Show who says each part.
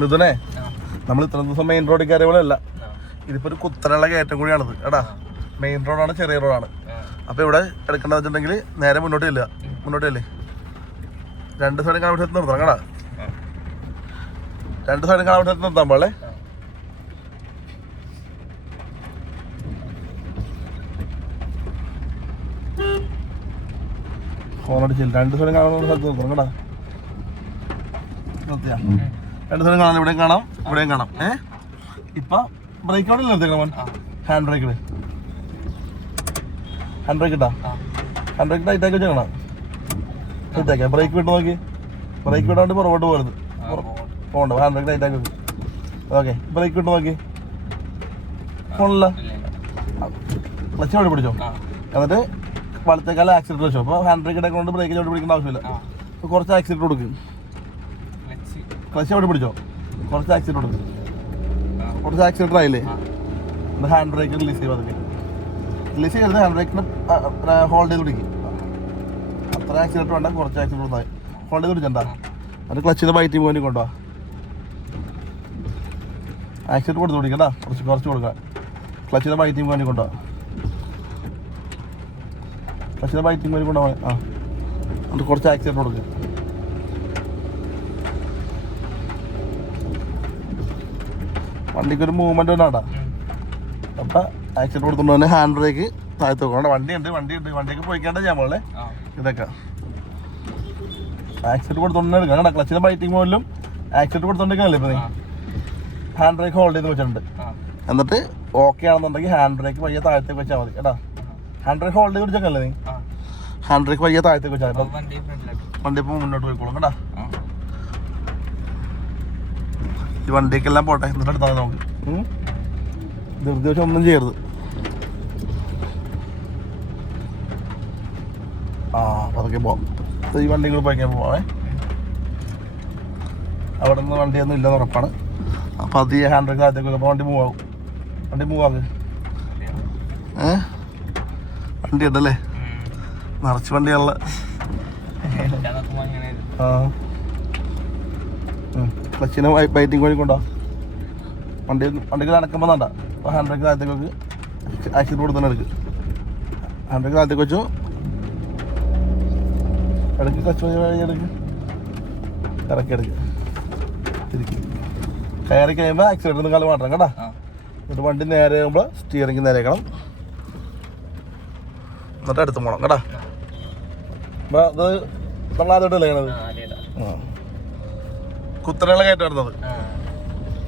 Speaker 1: മിഥുനെ നമ്മൾ ഇത്ര ദിവസം മെയിൻ റോഡിൽ കയറിയ പോലെ അല്ല. ഇതിപ്പോ ഒരു കുത്തനുള്ള കയറ്റം കൂടിയാണത് എടാ. മെയിൻ റോഡാണ് ചെറിയ റോഡാണ്. അപ്പൊ ഇവിടെ എടുക്കേണ്ടത് നേരെ മുന്നോട്ട് ഇല്ല മുന്നോട്ട് ഇല്ലേ രണ്ട് സൈഡും കാണാൻ നിർത്തണം കേടാ രണ്ട് സൈഡും കാണാൻ നിർത്താൻ പാടേ. ഫോൺ അടിച്ചില്ല രണ്ട് സൈഡും കാണാൻ സ്ഥലത്ത് നിർത്തണം കേടാ നിർത്തിയാ. രണ്ട് സ്ഥലം കാണാൻ ഇവിടെയും കാണാം ഇവിടെയും കാണാം. ഏ? ഇപ്പൊ ബ്രേക്ക് അവിടെ നിർത്തിക്കണം മോൻ?
Speaker 2: ആ.
Speaker 1: ഹാൻഡ് ബ്രേക്ക് ഹാൻഡ് ബ്രേക്ക് ഇട്ടാ? ഹാൻഡ് ബ്രേക്ക് ഇട്ടാ ആക്കി വെച്ചേക്കണം? ടൈറ്റ് ആക്കിയാ? ബ്രേക്ക് വിട്ട് നോക്കി. ബ്രേക്ക് വിടാണ്ട് പുറകോട്ട് പോകരുത്. പോകണ്ട ഹാൻഡ് ബ്രേക്ക് ടൈറ്റ് ആക്കി വെക്ക്. ഓക്കെ ബ്രേക്ക് വിട്ട് നോക്കി. പോണില്ല
Speaker 2: ഇല്ല, ഇല്ല.
Speaker 1: ക്ലച്ച് അവിടെ പിടിച്ചോ. എന്നിട്ട് വളത്തേക്കാളും ആക്സിഡന്റ് വെച്ചോ. അപ്പോൾ ഹാൻഡ് ബ്രേക്ക് ഇടക്കൊണ്ട് ബ്രേക്ക് ചവിട്ടി പിടിക്കേണ്ട ആവശ്യമില്ല. കുറച്ച് ആക്സിഡന്റ് കൊടുക്കും.
Speaker 2: ക്ലച്ച്.
Speaker 1: അവിടെ പിടിച്ചോ? കുറച്ച് ആക്സിഡന്റ്
Speaker 2: ഉണ്ട്.
Speaker 1: കുറച്ച് ആക്സിഡന്റ് ആയില്ലേ?
Speaker 2: ആ.
Speaker 1: ഹാൻഡ് ബ്രേക്ക് റിലീസ് ചെയ്യും അതൊക്കെ റിലീസ് ചെയ്യരുത് ഹാൻഡ് ബ്രേക്കിന് ഹോൾഡ് ചെയ്ത് പിടിക്കും. അത്ര ആക്സിഡന്റ് വേണ്ട കുറച്ച് ആക്സിഡന്റ് ഉണ്ടായി ഹോൾഡ് ചെയ്ത് പിടിച്ചണ്ട അത് ക്ലച്ചിന് ബൈറ്റ് പോയി കൊണ്ടോ ആക്സിഡന്റ് കൊടുത്ത് പിടിക്കണ്ട കുറച്ച് കുറച്ച് കൊടുക്കാം. ക്ലച്ചിന് ബൈറ്റിംഗ് പോയി കൊണ്ടുപോകാം ക്ലച്ചിന് ബൈറ്റിംഗ് പോയി കൊണ്ടുപോകാൻ ആ. അത് കുറച്ച് ആക്സിഡന്റ് കൊടുക്കുക വണ്ടിക്ക് ഒരു മൂവ്മെന്റ് തന്നെ
Speaker 2: ഉം.
Speaker 1: അപ്പൊ ആക്സിഡന്റ് കൊടുത്തോണ്ട് തന്നെ ഹാൻഡ് ബ്രേക്ക് താഴ്ത്തു വെക്കണം. വണ്ടി ഉണ്ട് വണ്ടി ഉണ്ട് വണ്ടിക്ക് പോയിക്കാണ്ട ഞാൻ പോലെ. ഇതൊക്കെ. ആക്സിഡന്റ് കൊടുത്തോണ്ട് എടുക്കാം കേട്ടോ ക്ലച്ചിന് ബൈറ്റിംഗ് പോലും ആക്സിഡന്റ് കൊടുത്തോണ്ടിരിക്കണല്ലേ ഇപ്പൊ നീ? ഹാൻഡ് ബ്രേക്ക് ഹോൾഡ് ചെയ്ത് വെച്ചിട്ടുണ്ട്. എന്നിട്ട് ഓക്കെ ആണെന്നുണ്ടെങ്കിൽ ഹാൻഡ് ബ്രേക്ക് പയ്യെ താഴത്തേക്ക് വെച്ചാൽ മതി. കേട്ടാ? ഹാൻഡ് ബ്രേക്ക് ഹോൾഡ് ചെയ്ത് വെച്ചേക്കല്ലേ നീ? ഹാൻഡ് ബ്രേക്ക് പയ്യെ താഴത്തേക്ക് വെച്ചാൽ.
Speaker 2: വണ്ടി
Speaker 1: ഇപ്പൊ മുന്നോട്ട് പോയിക്കോളും. കേട്ടാ
Speaker 2: ആ.
Speaker 1: ഈ വണ്ടിയൊക്കെല്ലാം പോട്ടെ. എന്നിട്ട് എടുത്താൽ നോക്ക്. നമുക്ക് ഉം? ഒന്നും ചെയ്യരുത്. ആ പതുക്കെ പോവാം. ഈ വണ്ടി കൂടെ പോയിക്കാൻ പോവാമേ. അവിടെ നിന്ന് വണ്ടിയൊന്നും ഇല്ലെന്ന് ഉറപ്പാണ്. അപ്പോൾ അത് ഈ ഹാൻഡ് ബ്രേക്ക് ആദ്യമൊക്കെ അപ്പോൾ വണ്ടി മൂവ് വണ്ടി മൂവ് ആകും ഏ? വണ്ടി ഉണ്ടല്ലേ. നിറച്ച് വണ്ടിയുള്ള ആ. ക്ലച്ചിന് ബൈറ്റിംഗ് വഴി കൊണ്ടോ വണ്ടി വണ്ടിക്ക് നടക്കുമ്പോൾ വേണ്ട. അപ്പോൾ ബ്രേക്ക് താഴത്തേക്ക് വെക്ക്. ആക്സിഡന്റ് കൊടുത്തന്നെ എടുക്ക്. ബ്രേക്ക് താഴത്തേക്ക് വെച്ചു. ഇടയ്ക്ക് ക്ലച്ച് വഴി എടുക്ക്. ഇറക്കി എടുക്ക്. തിരിക്ക്. കയറി കഴിയുമ്പോൾ ആക്സിഡന്റ് കാലം മാറ്റണം കേട്ടോ. എന്നിട്ട് വണ്ടി നേരെ ആകുമ്പോൾ സ്റ്റിയറിംഗ് നേരെക്കണം. എന്നിട്ട് അടുത്ത് പോകണം കേട്ടോ. അപ്പോൾ അത് നമ്മൾ ആദ്യമായിട്ടല്ലേ
Speaker 2: ആ, അതേതാ. ആ.